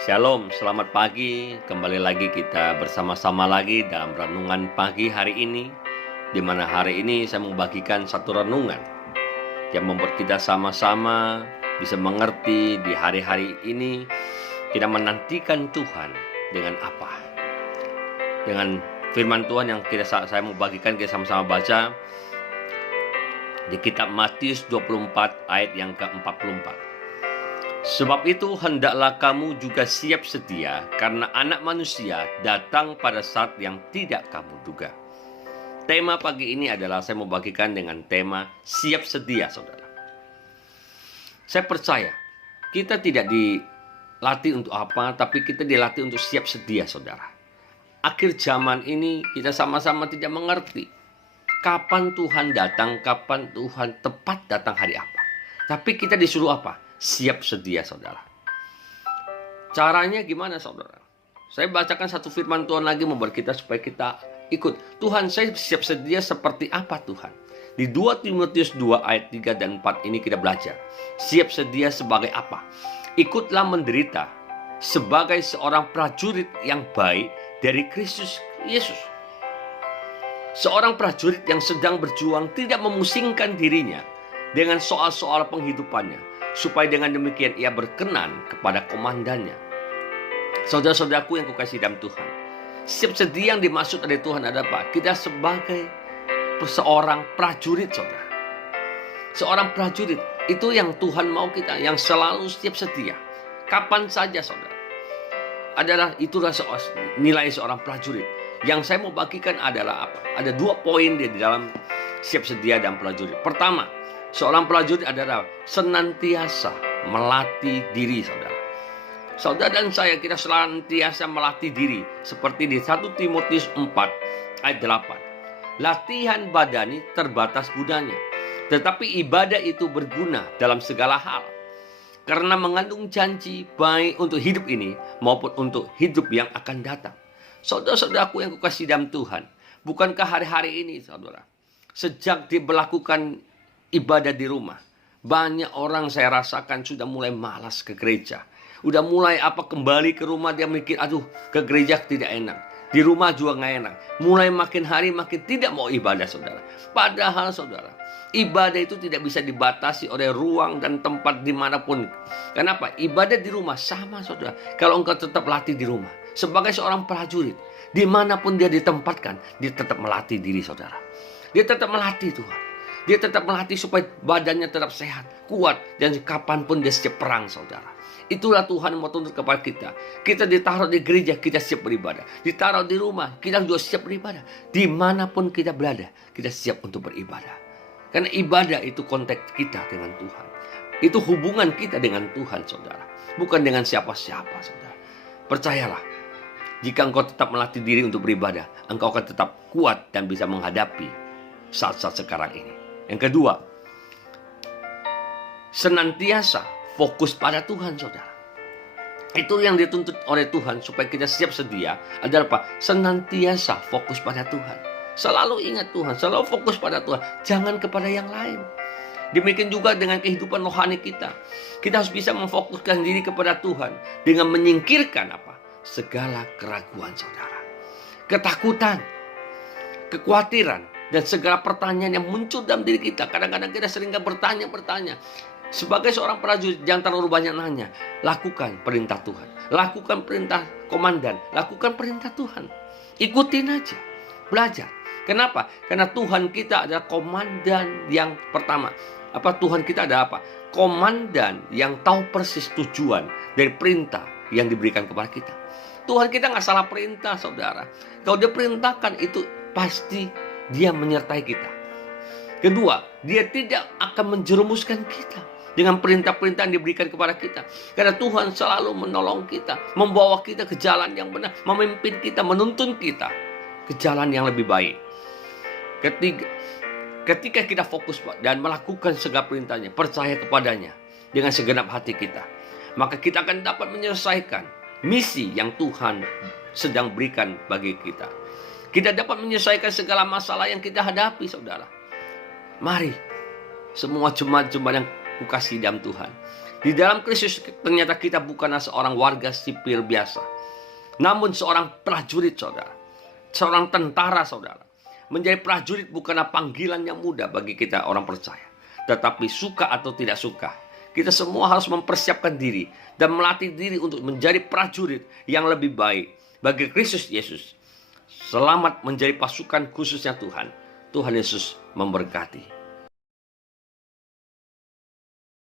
Shalom, selamat pagi. Kembali lagi kita bersama-sama lagi dalam renungan pagi hari ini, di mana hari ini saya mau bagikan satu renungan yang membuat kita sama-sama bisa mengerti di hari-hari ini kita menantikan Tuhan dengan apa. Dengan firman Tuhan yang saya mau bagikan, kita sama-sama baca di kitab Matius 24 ayat yang ke-44. Sebab itu hendaklah kamu juga siap sedia, karena anak manusia datang pada saat yang tidak kamu duga. Tema pagi ini adalah saya mau bagikan dengan tema siap sedia, saudara. Saya percaya kita tidak dilatih untuk apa, tapi kita dilatih untuk siap sedia, saudara. Akhir zaman ini kita sama-sama tidak mengerti kapan Tuhan datang, kapan Tuhan tepat datang hari apa. Tapi kita disuruh apa? Siap sedia, saudara. Caranya gimana, saudara? Saya bacakan satu firman Tuhan lagi membuat kita supaya kita ikut. Tuhan, saya siap sedia seperti apa, Tuhan? Di 2 Timotius 2 ayat 3 dan 4 ini kita belajar. Siap sedia sebagai apa? Ikutlah menderita sebagai seorang prajurit yang baik dari Kristus Yesus. Seorang prajurit yang sedang berjuang tidak memusingkan dirinya dengan soal-soal penghidupannya, supaya dengan demikian ia berkenan kepada komandannya. Saudara-saudaraku yang kukasihi dalam Tuhan, siap sedia yang dimaksud oleh Tuhan adalah apa? Kita sebagai seorang prajurit, saudara. Seorang prajurit itu yang Tuhan mau kita, yang selalu siap sedia. Kapan saja, saudara. Itulah nilai seorang prajurit. Yang saya mau bagikan adalah apa? Ada 2 poin di dalam siap sedia dan prajurit. Pertama, seorang prajurit adalah senantiasa melatih diri, saudara. Saudara dan saya, kita senantiasa melatih diri. Seperti di 1 Timotius 4 ayat 8. Latihan badani terbatas gunanya, tetapi ibadah itu berguna dalam segala hal. Karena mengandung janji baik untuk hidup ini maupun untuk hidup yang akan datang. Saudara-saudaraku yang kukasihi dalam Tuhan, bukankah hari-hari ini, saudara, sejak diberlakukan ibadah di rumah, banyak orang saya rasakan sudah mulai malas ke gereja. Udah mulai kembali ke rumah dia mikir, aduh, ke gereja tidak enak. Di rumah juga nggak enak. Mulai makin hari makin tidak mau ibadah, saudara. Padahal, saudara, ibadah itu tidak bisa dibatasi oleh ruang dan tempat dimanapun. Kenapa? Ibadah di rumah sama, saudara. Kalau engkau tetap latih di rumah, sebagai seorang prajurit, dimanapun dia ditempatkan, dia tetap melatih diri, saudara. Dia tetap melatih Tuhan. Dia tetap melatih supaya badannya tetap sehat, kuat, dan kapanpun dia siap perang, saudara. Itulah Tuhan mau tuntut kepada kita. Kita ditaruh di gereja, kita siap beribadah. Ditaruh di rumah, kita juga siap beribadah. Dimanapun kita berada, kita siap untuk beribadah. Karena ibadah itu konteks kita dengan Tuhan. Itu hubungan kita dengan Tuhan, saudara. Bukan dengan siapa-siapa, saudara. Percayalah, jika engkau tetap melatih diri untuk beribadah, engkau akan tetap kuat dan bisa menghadapi saat-saat sekarang ini. Yang kedua, senantiasa fokus pada Tuhan, saudara. Itu yang dituntut oleh Tuhan supaya kita siap sedia adalah apa? Senantiasa fokus pada Tuhan. Selalu ingat Tuhan, selalu fokus pada Tuhan. Jangan kepada yang lain. Demikian juga dengan kehidupan rohani kita. Kita harus bisa memfokuskan diri kepada Tuhan dengan menyingkirkan apa? Segala keraguan, saudara. Ketakutan, kekhawatiran, dan segala pertanyaan yang muncul dalam diri kita. Kadang-kadang kita sering bertanya-bertanya. Sebagai seorang prajurit, jangan terlalu banyak nanya. Lakukan perintah Tuhan. Lakukan perintah komandan. Lakukan perintah Tuhan. Ikutin aja. Belajar. Kenapa? Karena Tuhan kita adalah komandan yang pertama. Tuhan kita adalah apa? Komandan yang tahu persis tujuan dari perintah yang diberikan kepada kita. Tuhan kita nggak salah perintah, saudara. Kalau dia perintahkan itu pasti dia menyertai kita. Kedua, dia tidak akan menjerumuskan kita dengan perintah-perintah yang diberikan kepada kita. Karena Tuhan selalu menolong kita, membawa kita ke jalan yang benar, memimpin kita, menuntun kita ke jalan yang lebih baik. Ketika kita fokus dan melakukan segala perintahnya, percaya kepadanya dengan segenap hati kita, maka kita akan dapat menyelesaikan misi yang Tuhan sedang berikan bagi kita. Kita dapat menyelesaikan segala masalah yang kita hadapi, saudara. Mari, semua jemaat-jemaat yang kukasihi dalam Tuhan, Di dalam Kristus ternyata kita bukanlah seorang warga sipil biasa, namun seorang prajurit, saudara. Seorang tentara, saudara. Menjadi prajurit bukanlah panggilan yang mudah bagi kita orang percaya. Tetapi suka atau tidak suka, kita semua harus mempersiapkan diri dan melatih diri untuk menjadi prajurit yang lebih baik bagi Kristus Yesus. Selamat menjadi pasukan khususnya Tuhan. Tuhan Yesus memberkati.